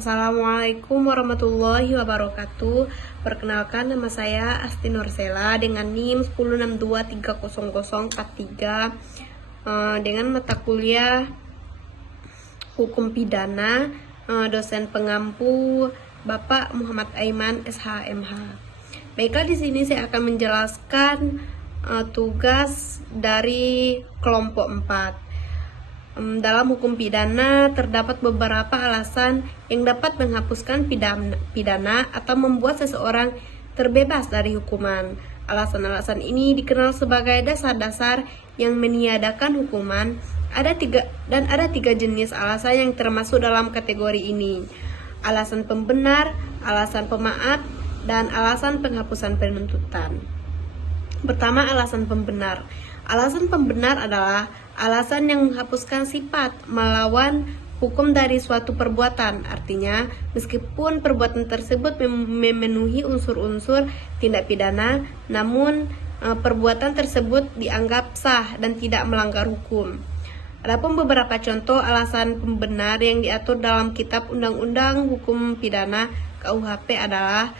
Assalamualaikum warahmatullahi wabarakatuh. Perkenalkan, nama saya Asti Nursela dengan NIM 1062300043 dengan mata kuliah Hukum Pidana, dosen pengampu Bapak Muhammad Aiman SHMH. Baiklah, di sini saya akan menjelaskan tugas dari kelompok 4. Dalam hukum pidana terdapat beberapa alasan yang dapat menghapuskan pidana atau membuat seseorang terbebas dari hukuman. Alasan-alasan ini dikenal sebagai dasar-dasar yang meniadakan hukuman. Ada tiga jenis alasan yang termasuk dalam kategori ini: alasan pembenar, alasan pemaaf, dan alasan penghapusan penuntutan. Pertama, alasan pembenar. Alasan pembenar adalah alasan yang menghapuskan sifat melawan hukum dari suatu perbuatan. Artinya, meskipun perbuatan tersebut memenuhi unsur-unsur tindak pidana, namun perbuatan tersebut dianggap sah dan tidak melanggar hukum. Adapun beberapa contoh alasan pembenar yang diatur dalam Kitab Undang-Undang Hukum Pidana KUHP adalah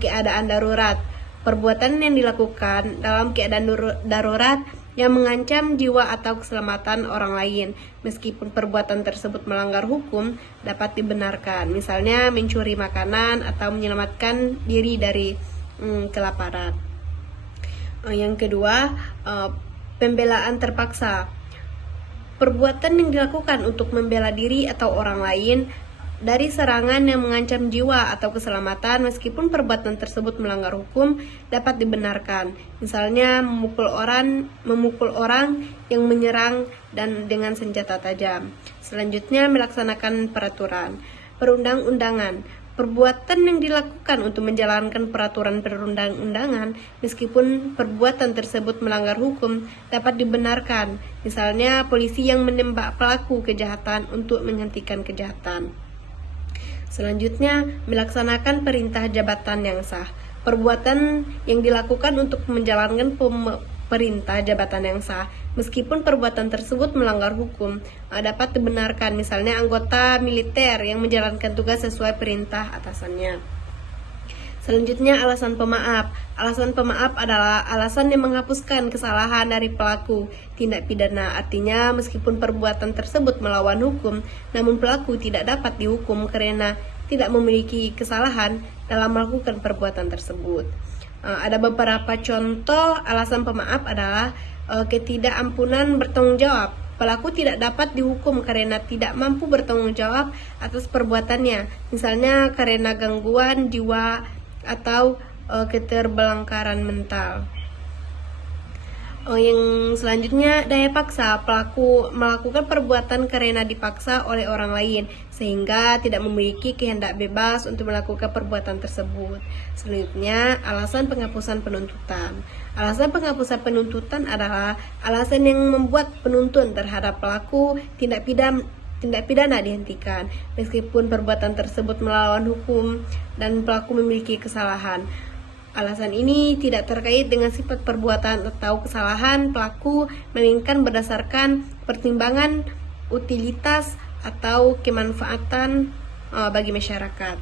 keadaan darurat. Perbuatan yang dilakukan dalam keadaan darurat yang mengancam jiwa atau keselamatan orang lain, meskipun perbuatan tersebut melanggar hukum, dapat dibenarkan. Misalnya mencuri makanan atau menyelamatkan diri dari kelaparan. Yang kedua, pembelaan terpaksa. Perbuatan yang dilakukan untuk membela diri atau orang lain dari serangan yang mengancam jiwa atau keselamatan, meskipun perbuatan tersebut melanggar hukum, dapat dibenarkan. Misalnya memukul orang yang menyerang dan dengan senjata tajam. Selanjutnya, melaksanakan peraturan perundang-undangan. Perbuatan yang dilakukan untuk menjalankan peraturan perundang-undangan, meskipun perbuatan tersebut melanggar hukum, dapat dibenarkan. Misalnya polisi yang menembak pelaku kejahatan untuk menghentikan kejahatan. Selanjutnya, melaksanakan perintah jabatan yang sah. Perbuatan yang dilakukan untuk menjalankan perintah jabatan yang sah, meskipun perbuatan tersebut melanggar hukum, dapat dibenarkan. Misalnya anggota militer yang menjalankan tugas sesuai perintah atasannya. Selanjutnya, alasan pemaaf. Alasan pemaaf adalah alasan yang menghapuskan kesalahan dari pelaku tindak pidana. Artinya, meskipun perbuatan tersebut melawan hukum, namun pelaku tidak dapat dihukum karena tidak memiliki kesalahan dalam melakukan perbuatan tersebut. Ada beberapa contoh alasan pemaaf adalah ketidakmampuan bertanggung jawab. Pelaku tidak dapat dihukum karena tidak mampu bertanggung jawab atas perbuatannya, misalnya karena gangguan jiwa atau keterbelangkaran mental. Yang selanjutnya, daya paksa. Pelaku melakukan perbuatan karena dipaksa oleh orang lain, sehingga tidak memiliki kehendak bebas untuk melakukan perbuatan tersebut. Selanjutnya, alasan penghapusan penuntutan. Alasan penghapusan penuntutan adalah alasan yang membuat penuntut terhadap pelaku tindak pidana dihentikan, meskipun perbuatan tersebut melawan hukum dan pelaku memiliki kesalahan. Alasan ini tidak terkait dengan sifat perbuatan atau kesalahan pelaku, melainkan berdasarkan pertimbangan utilitas atau kemanfaatan bagi masyarakat.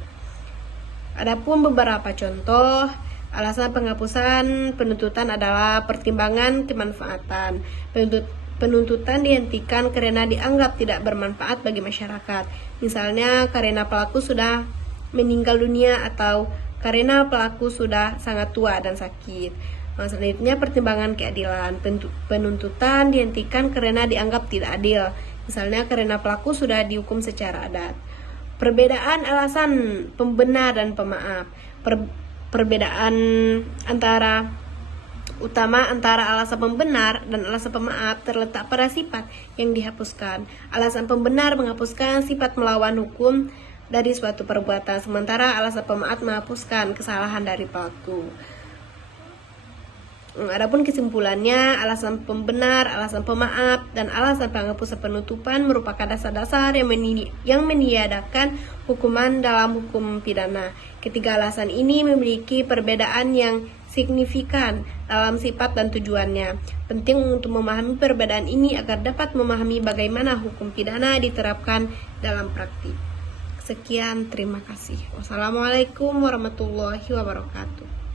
Adapun beberapa contoh alasan penghapusan penuntutan adalah pertimbangan kemanfaatan. Penuntutan dihentikan karena dianggap tidak bermanfaat bagi masyarakat, misalnya karena pelaku sudah meninggal dunia atau karena pelaku sudah sangat tua dan sakit. Selanjutnya, pertimbangan keadilan. Penuntutan dihentikan karena dianggap tidak adil, misalnya karena pelaku sudah dihukum secara adat. Perbedaan alasan pembenar dan pemaaf. Perbedaan utama antara alasan pembenar dan alasan pemaaf terletak pada sifat yang dihapuskan. Alasan pembenar menghapuskan sifat melawan hukum dari suatu perbuatan, sementara alasan pemaaf menghapuskan kesalahan dari pelaku. Adapun kesimpulannya, alasan pembenar, alasan pemaaf, dan alasan penghapusan penutupan merupakan dasar-dasar yang meniadakan hukuman dalam hukum pidana. Ketiga alasan ini memiliki perbedaan yang signifikan dalam sifat dan tujuannya. Penting untuk memahami perbedaan ini agar dapat memahami bagaimana hukum pidana diterapkan dalam praktik. Sekian, terima kasih. Wassalamualaikum warahmatullahi wabarakatuh.